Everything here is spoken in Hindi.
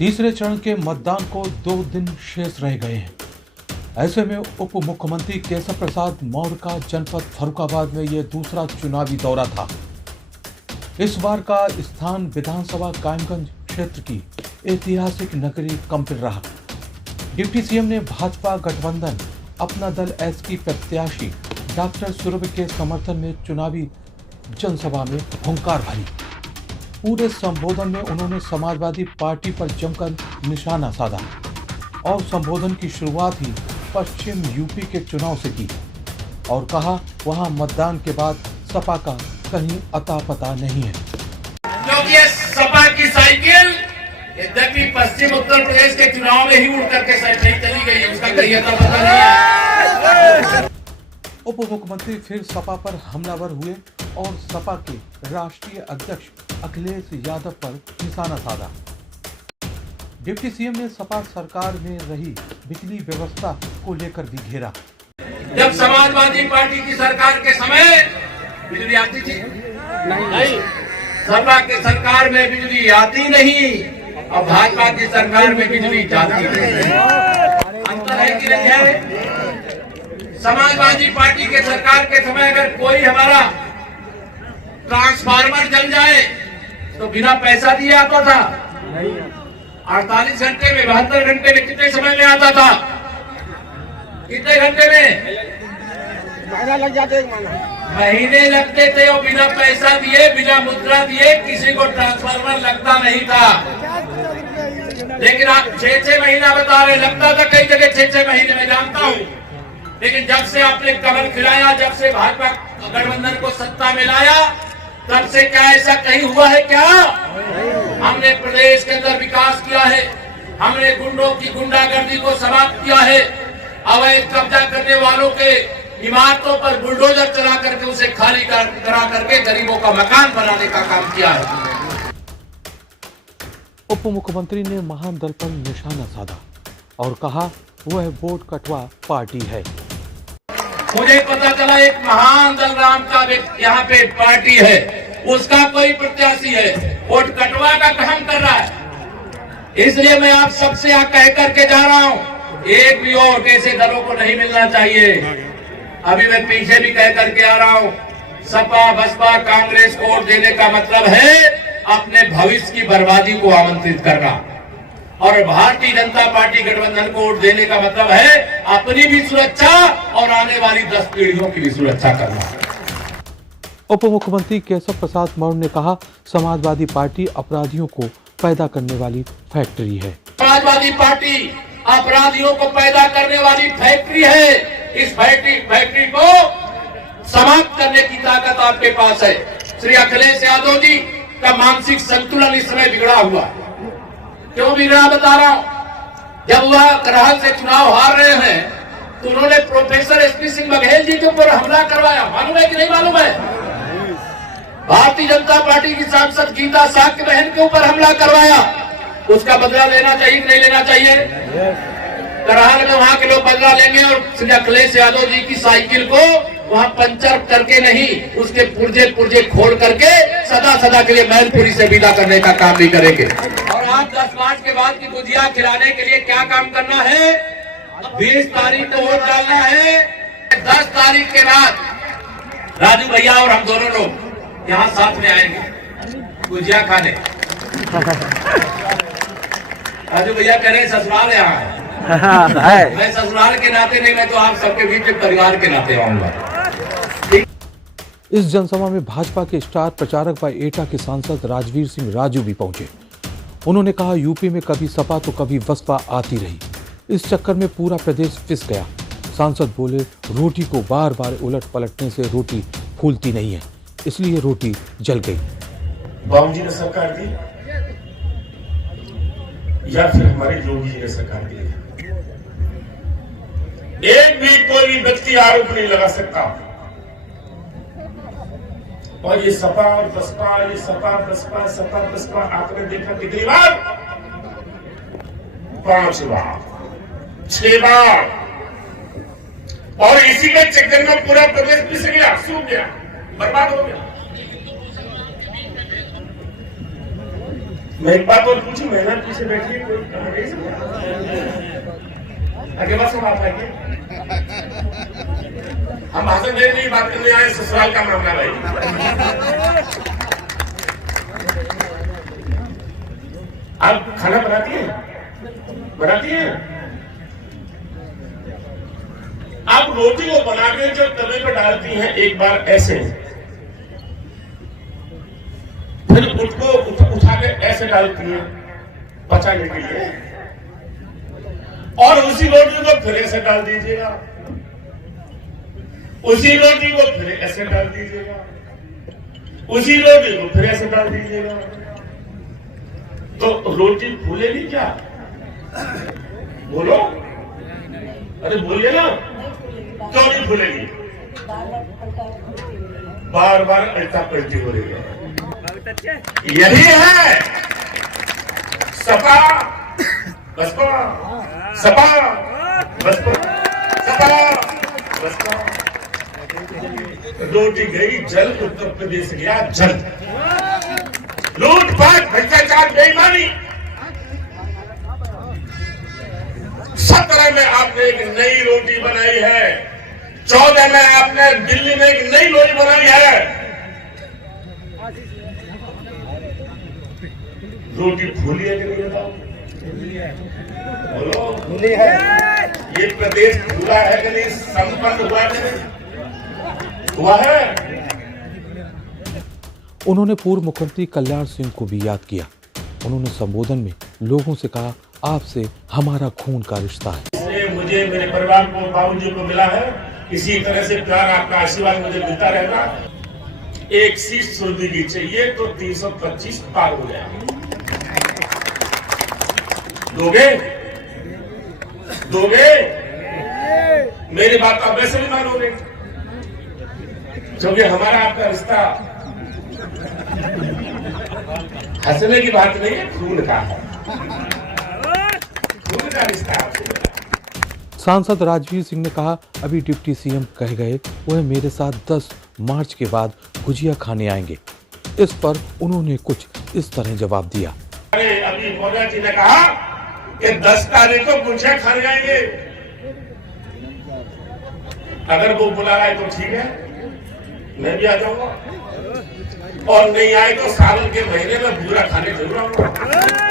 तीसरे चरण के मतदान को 2 दिन शेष रह गए हैं। ऐसे में उप मुख्यमंत्री केशव प्रसाद मौर्य का जनपद फर्रुखाबाद में यह दूसरा चुनावी दौरा था। इस बार का स्थान विधानसभा कायमगंज क्षेत्र की ऐतिहासिक नगरी कंपिल रहा। डिप्टी सीएम ने भाजपा गठबंधन अपना दल एस की प्रत्याशी डॉक्टर सुरभि के समर्थन में चुनावी जनसभा में हुंकार भरी। पूरे संबोधन में उन्होंने समाजवादी पार्टी पर जमकर निशाना साधा और संबोधन की शुरुआत ही पश्चिम यूपी के चुनाव से की और कहा वहां मतदान के बाद सपा का कहीं अता पता नहीं है। क्योंकि ये सपा की साइकिल यद्यपि पश्चिम उत्तर प्रदेश के चुनाव में ही उड़ करके चली गई है, उसका कहीं अता पता नहीं है। उप मुख्यमंत्री फिर सपा पर हमलावर हुए और सपा के राष्ट्रीय अध्यक्ष अखिलेश यादव पर निशाना साधा। डिप्टी सीएम ने सपा सरकार में रही बिजली व्यवस्था को लेकर भी घेरा। जब समाजवादी पार्टी की सरकार के समय बिजली आती थी नहीं, सपा के सरकार में बिजली आती नहीं और भाजपा की सरकार में बिजली जाती नहीं। अंतर है कि नहीं है? समाजवादी पार्टी के सरकार के समय अगर कोई हमारा ट्रांसफार्मर जल जाए तो बिना पैसा दिए आता था। 48 घंटे में 72 घंटे में कितने समय में आता था? कितने घंटे में? महीना लग जाते, महीने लगते थे और बिना पैसा दिए बिना मुद्रा दिए किसी को ट्रांसफार्मर लगता नहीं था। लेकिन आप 6-6 महीना बता रहे, लगता था कई जगह 6-6 महीने में, जानता हूँ। लेकिन जब से आपने कमल खिलाया, जब से भाजपा गठबंधन को सत्ता में लाया, तब से क्या ऐसा कहीं हुआ है क्या? हमने प्रदेश के अंदर विकास किया है, हमने गुंडों की गुंडागर्दी को समाप्त किया है, अवैध कब्जा करने वालों के इमारतों पर बुलडोजर चला करके उसे खाली करा करके गरीबों का मकान बनाने का काम किया है। उप मुख्यमंत्री ने महान दल पर निशाना साधा और कहा वह वोट कटवा पार्टी है। मुझे पता चला एक महान दल नाम का यहाँ पे पार्टी है, उसका कोई प्रत्याशी है, वोट कटवा का काम कर रहा है। इसलिए मैं आप सबसे यहाँ कह करके जा रहा हूँ, एक भी वोट ऐसे दलों को नहीं मिलना चाहिए। अभी मैं पीछे भी कह करके आ रहा हूँ, सपा बसपा कांग्रेस को वोट देने का मतलब है अपने भविष्य की बर्बादी को आमंत्रित करना, और भारतीय जनता पार्टी गठबंधन को वोट देने का मतलब है अपनी भी सुरक्षा और आने वाली 10 पीढ़ियों की भी सुरक्षा करना। उप मुख्यमंत्री केशव प्रसाद मौर्य ने कहा समाजवादी पार्टी अपराधियों को पैदा करने वाली फैक्ट्री है। समाजवादी पार्टी अपराधियों को पैदा करने वाली फैक्ट्री है। इस फैक्ट्री को समाप्त करने की ताकत आपके पास है। श्री अखिलेश यादव जी का मानसिक संतुलन इस समय बिगड़ा हुआ। क्यों बिगड़ा बता रहा हूं। जब वह करहल से चुनाव हार रहे हैं तो उन्होंने प्रोफेसर एसपी सिंह बघेल जी के ऊपर हमला करवाया, मालूम है कि नहीं मालूम है? भारतीय जनता पार्टी की सांसद गीता शाह की बहन के ऊपर हमला करवाया। उसका बदला लेना चाहिए कि नहीं लेना चाहिए? करहल में वहां के लोग बदला लेंगे और श्री अखिलेश यादव जी की साइकिल को वहां पंचर करके नहीं, उसके पुर्जे खोल करके सदा के लिए मैनपुरी से विदा करने का काम भी करेंगे। और आप 10 मार्च के बाद की गुजिया खिलाने के लिए क्या काम करना है? 20 तारीख को वोट डालना है। 10 तारीख के बाद राजू भैया और हम दोनों लोग यहाँ साथ में आएंगे गुजिया खाने। राजू भैया कह रहे ससुराल यहाँ है। मैं ससुराल के नाते नहीं, मैं तो आप सबके बीच परिवार के नाते आऊंगा। इस जनसभा में भाजपा के स्टार प्रचारक व एटा के सांसद राजवीर सिंह राजू भी पहुंचे। उन्होंने कहा यूपी में कभी सपा तो कभी बसपा आती रही, इस चक्कर में पूरा प्रदेश पिस गया। सांसद बोले रोटी को बार बार उलट पलटने से रोटी फूलती नहीं है, इसलिए रोटी जल गई। बाबू जी ने सरकार दी या फिर हमारे योगी जी ने सरकार दी, एक भी कोई व्यक्ति आरोप नहीं लगा सकता। और ये सपा और बसपा, ये सपा बसपा आपने देखा कितनी बार? 5 बार 6 बार। और इसी में चक्कर में पूरा प्रदेश पिस गया, सूख गया, बर्बाद हो गया। मैं एक बात और पूछूं, महिला पीछे बैठी है, कोई आगे बात सब आप आगे। हम भाषण देने नहीं, बात करने आए, ससुराल का मामला भाई। आप खाना बनाती हैं? बनाती हैं? आप रोटी को बना के जो तवे पर डालती हैं, एक बार ऐसे, फिर उसको उठा के ऐसे डालती हैं पचाने के लिए, और उसी रोटी को फिर ऐसे डाल दीजिएगा, उसी रोटी को फिर ऐसे डाल दीजिएगा, उसी रोटी को फिर ऐसे डाल दीजिएगा, तो रोटी फूलेगी क्या? बोलो, अरे बोलिए ना, क्यों नहीं फूलेगी? बार बार अल्टा पलटी हो रही है। यही है सपा बसपा, सपा बसपा, सपा बसपा। रोटी गई जल, उत्तर प्रदेश गया जल। लूटपाट, भ्रष्टाचार, बेईमानी, 17 में आपने एक नई रोटी बनाई है, 14 में आपने दिल्ली में एक नई रोटी बनाई है। रोटी फूली है कि नहीं बताओ? बोलो, फूली है। ये प्रदेश फूला है कि नहीं? संपन्न हुआ कि नहीं? हुआ है। उन्होंने पूर्व मुख्यमंत्री कल्याण सिंह को भी याद किया। उन्होंने संबोधन में लोगों से कहा, आपसे हमारा खून का रिश्ता है। इसलिए मुझे, मेरे परिवार को, बाबूजी को मिला है, इसी तरह से प्यार, आपका आशीर्वाद मुझे मिलता रहेगा। एक सीट सुरभि की चाहिए तो 325 पार हो गया। दोगे? दोगे? मेरी बात आप वैसे नहीं मानोगे, क्योंकि हमारा आपका रिश्ता हंसने की बात नहीं है, खून का है, खून का रिश्ता है। सांसद राजवीर सिंह ने कहा, अभी डिप्टी सीएम कह गए वह मेरे साथ 10 मार्च के बाद गुजिया खाने आएंगे। इस पर उन्होंने कुछ इस तरह जवाब दिया। अरे अभी मोदी जी ने कहा कि 10 तारीख को गुजिया खाने आएंगे। अगर वो बुला रहा है तो ठीक है, मैं भी आ जाऊंगा, और नहीं आए तो सावन के महीने में बुरा खाने जरूर आऊंगा।